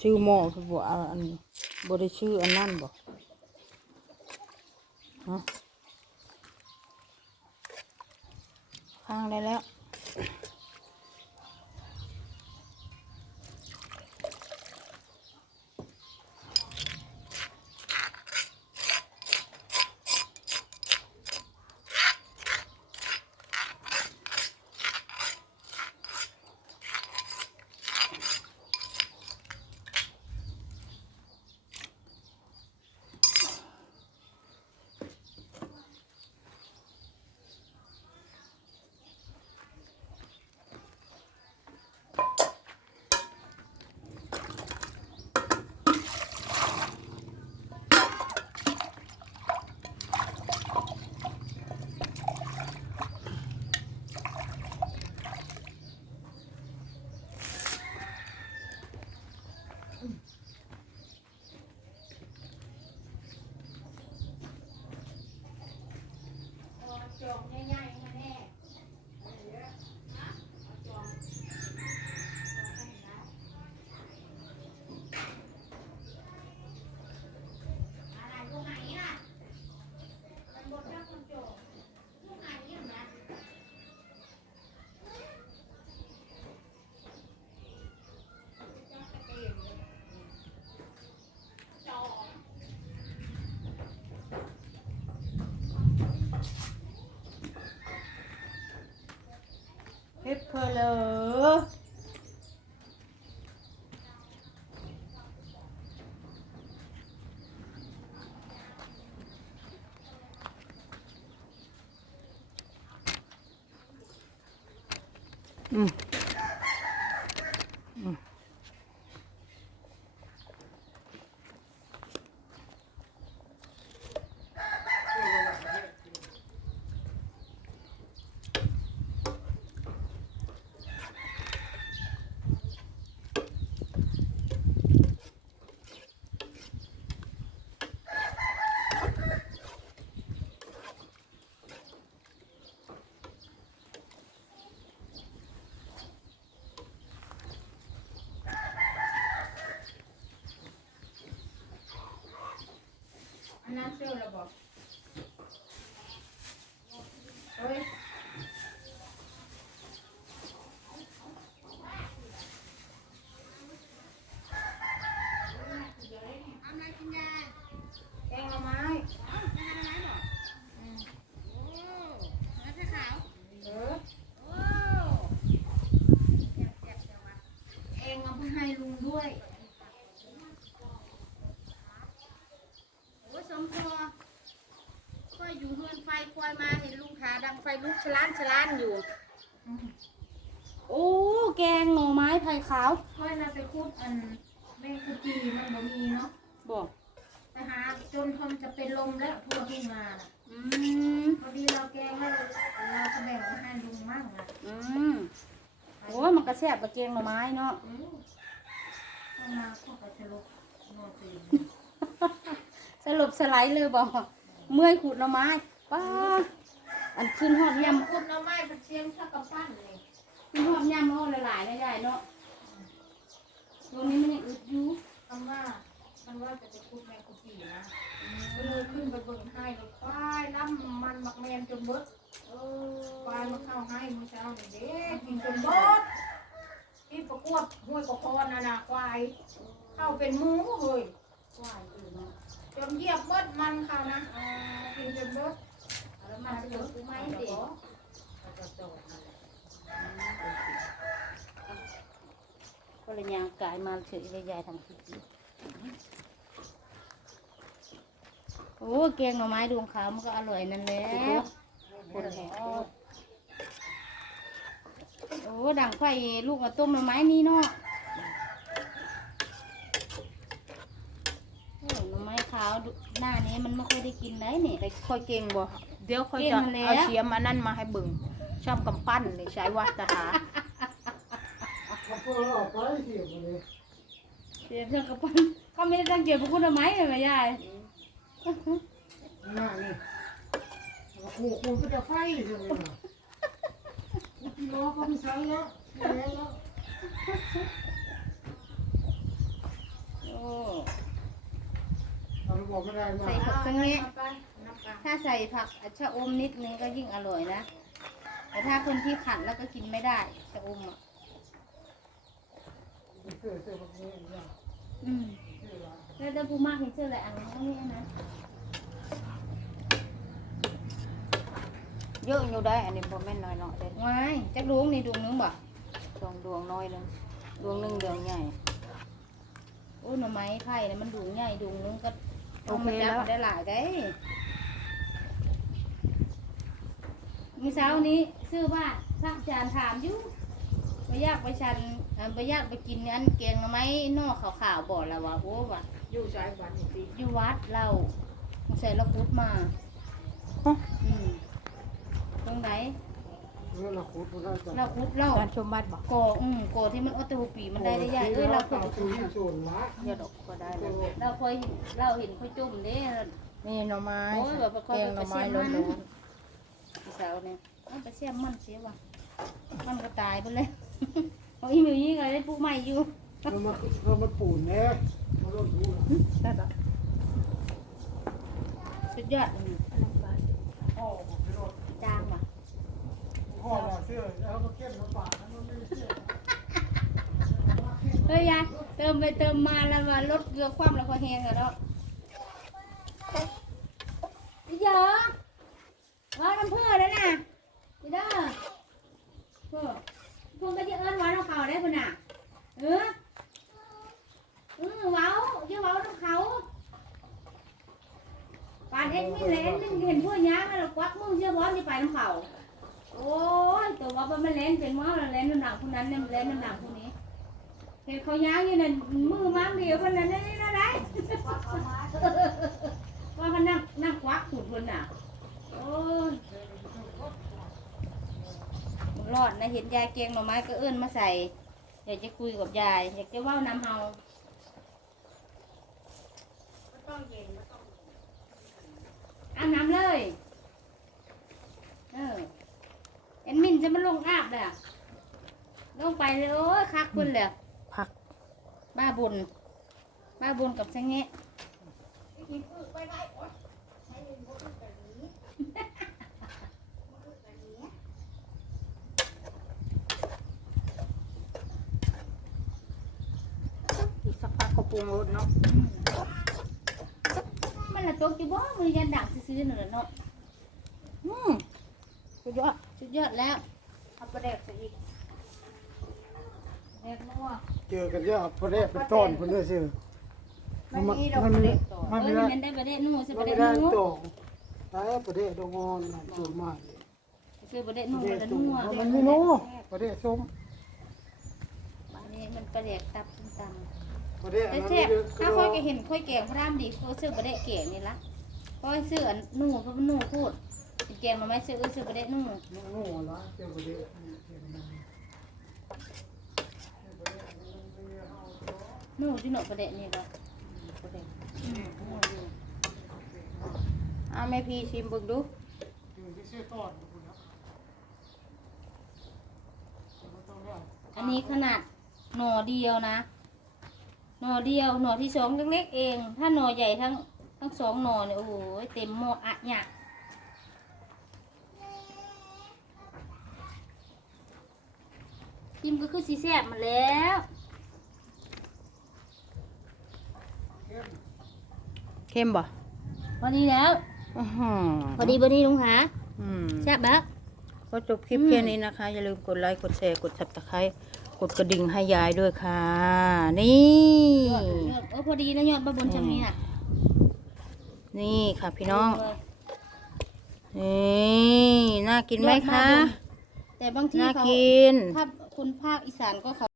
ชื่อหม้อคือบ่เอาอันบ่ได้ชื่ออันนั่นบ่ฮะข้างได้แล้ว Mm-hmm. เพชรเลเลออืมอื อันนั้นเชื่อแล้วบอกเฮ้ย ทำอะไรกินยา แกงหน่อไม้ เอ้าจะทำอะไรบอกโอ้แล้วผ้าขาว เออ โอ้เจ็บเจ็บเจ็บวะ เองเอาไปให้ลุงด้วย โอ้ยสมพอค่อยอยู่เฮือนไฟ ควายมาเห็นลุงขาดังไฟลุกชะล้านชะล้านอยู่ โอ้แกงหน่อไม้ไผ่ขาวค่อยน่ะไปคูดอันแมงคุจีมันบ่มีเนาะบอกไปหาจนทนจะเป็นลมแล้วทั่วทุ่งนาน่ะอืมพอดีเราแกงแล้วเราก็แบ่งมาให้ลุงมั่งอะอืมโอ้ยมันกระแซบกระเกงหน่อไม้เนาะอืมเข้ามาพวกกระทะลุกนอนตื่น สรุปสไลด์เลยบอกเมื่อยขูดหน่อไม้ ป้าอันขึ้นหอดยยำคุดหน้ำไม้เป็นเสียงชักกระปั้นเลยขึ้นหอดยำหอดหลายๆได้ใหญ่เนาะตรงนี้มันยังอึดอยู่คำว่ามันว่าจะไปคูดแมงคุจีนะก็เลยขึ้นไปเบิ่งให้แล้วควายน้ำมันบักแมนจนเบิดควายมาเข้าให้มื้อเช้านี่เด้กินจนเบิดที่ประกวดห้วยกระพรน่ะนะควาย เข้าเป็นหมูเฮ้ยควายอื่นจนเยียบเบิดมันเขานะกินจนเบิด แล้วมันเดือกูไหมสิก็เลยยางกายมาเฉยเลยยายทำคลิปอยู่โอ้แกงหน่อไม้ดวงขาวมันก็อร่อยนั่นแหละคนแหกโอ้ดังไฟลูกมาต้มหน่อไม้นี่เนาะหน่อไม้ขาวหน้านี้มันไม่ค่อยได้กินเลยนี่แต่ค่อยเก่งบ่ ดี๋ยวค่อยเก่จะงมาแล้ว เอาเสียมอันนั้นมาให้เบิ่งช่อมกำปั้นนี่ใช้วัดทหารเสียเพื่อนกับปั้นเขาไม่ได้ตั้งเกียรติพวกคุณหน่อไม้เลยแม่ยายหน้านี่โอ้โหคุณก็จะไฟใช่ไหมล่ะพี่น้องก็ไม่ใช้แล้วไม่แล้วแล้วเราบอกไม่ได้มาใส่ผักสังเงะ เอาไปน้ำปลาถ้าใส่ผักชะอมนิดนึงก็ยิ่งอร่อยนะ แต่ถ้าคนที่ขัดแล้วก็กินไม่ได้ชะอมอะเสื้อเสื้อแบบนี้เนี่ยอืมแล้วจะพูมากเห็นเสื้ออะไรอันนี้อันนั้นเยอะอยู่ได้ อันนี้บ่แม่นน้อยเนาะเด้ว้ายจักดวงนี่ดวงนึงบ่สองดวงน้อยหนึงดวงหนึงดวงใหญ่ โอ้หน่อไม้ไผ่เนี่ยมันดวงใหญ่ดวงนึงก็โอเอาเคมาจับแล้วได้หลายได้ มีเช้านี้ซื้อบ้านพระอาจารย์ถามอยู่ไปยากไปชันอ่าไปยากไปกินอันแกงหน่อไม้นอกขาวๆบ่แล้ววะโอ้วะอยู่สายหวานนี่สิอยู่วัดเราใส่ละคุดมาฮะอืมตรงไหนเมื่อเราขุดมันได้จากเราคุดเราการชมบัตรบ่โกอืมโกที่มันออตโตปีมันได้ได้ใหญ่เอ้ยเราเคยตัวนี้ส่วนละเยอะดอกก็ได้แล้วเราเคยเราเห็นค่อยจุ่มเด้นี่หน่อไม้โอ้ยแบบว่าแกงหน่อไม้ไปเสียล้มันนพี่ สาวเนี่ยเอาไปเสียมมันเสียว่ะมันก็ตายไปเลยเอาอีมิวยิงอะไรได้ปลูกใหม่อยู่เรามาเรามาปูนแน่มาลดดูละๆได้ปะสุดยอดอืมพ่อบอกไปรถจางว่ะพ่อเราเสื้อแล้วมาเข้มมาปาดแล้วมันไม่ได้เสื้อเฮ้ยยายเติมไปเติมมาแล้วว่ารถเกลือคว่ำแล้วพอแห้งแล้วเนาะอีเยอะว่าน้ำเพื่อแล้วน่ะอีเด้อเพื่อพวกก็จะเอิ้นว่าน้ำเขาได้พุ่นน่ะเออเออเว้าจะเว้าน้ำเขาปาน เอ็ดมินเลยเอ็ดมินเห็นพวกย้างแล้วควักมือเชื่อบอลที่ไปน้ำเขาโอ้ยตัวว่ามันเล่นเป็นว่าเล่นน้ำหนักคนนั้นเนี่ยมันเล่นน้ำหนักคนนี้เห็นเขาย้างอยู่นั่นมือมังเดียวคนนั้นนี่นะได้ว่ามันนั่งนั่งควักขูดคนน่ะโอ้ยรอดนะเห็นยายเกงหน่อไม้ก็เอื้อนมาใส่อยากจะคุยกับยาย อยากจะว่าน้ำเฮาต้องเย็นต้อง เลยเออเอ็นมินจะมาลงอาบเลยอะลงไปเลยโอ้ยคักคุณเลยผักบ้าบุญ บ้าบุญกับสังเงะกินอึไปไว้โอ๊ยใช้เงินบ่อึแบบนี้บ่อึแบบนี้อีกสักพักก็ปรุงรสเนาะมันละ ตกอยู่บ่มือยันดังซื้อๆนั่นแหละเนาะอืมสุดยอดสุดยอดแล้วเอาประเด็กใส่อีกเด็กนัวเจอกันเยอะประเดะเป็นต้นคนเด้อเสื้อมันมีดอกมันประมีเด็ดต่อมันเอมีอได้มันได้ประเด็กนู่ใส่ปมัระนเด็มีกได้นู่ตกแต่ประเดะดงอนน่ะสูงมากซื้อประเด็กปนู่ระประเดะเด็กสูงนู่มันมีโน่ประเดะส้มอันนี้มันประเด็กตับส้มตประเดะำอัน แต่นั้นแซ่บมีถ้าค่อยก็เห็นค่อยแกงพระรามดีเขาซื้อประเด็กแกงนี่ละค่อยซื้ออันนู่เพราะมันนู่พูดเป็นแกงมาไหมซื้อเออซื้อประเด็กนู่โน่ละเจอประเดะนู่จุหนกประเด็กนี่ละประเด็ดเอาแม่พี่ชิมเบิ่งดูอยู่ที่เสื้อต้นคุณนะอันนี้ขนาดหน่อเดียวนะ หน่อเดียวหน่อที่สองเล็กๆเอง ถ้าหน่อใหญ่ทั้งทั้งสองหน่อเนี่ยโอ้โหเต็มหม้ออะเนี่ยจิ้มก็คือสีแซ่บมาแล้วเค็มบ่พอดีแล้วอื้อหือพอดีพอดีลุงขาอืมแซ่บแล้ว ก็จบคลิปแค่นี้นะคะ อย่าลืมกดไลค์ กดแชร์ กด subscribe กดกระดิ่งให้ยายด้วยค่ะ นี่ยอดยอดเออพอดีนะยอดบะบนจังนี้น่ะนี่ค่ะพี่น้องเลยนี่น่ากินไหมยอดคะ บะบุญแต่บางทีน่าเขากิน ถ้าคนภาคอีสานก็เขา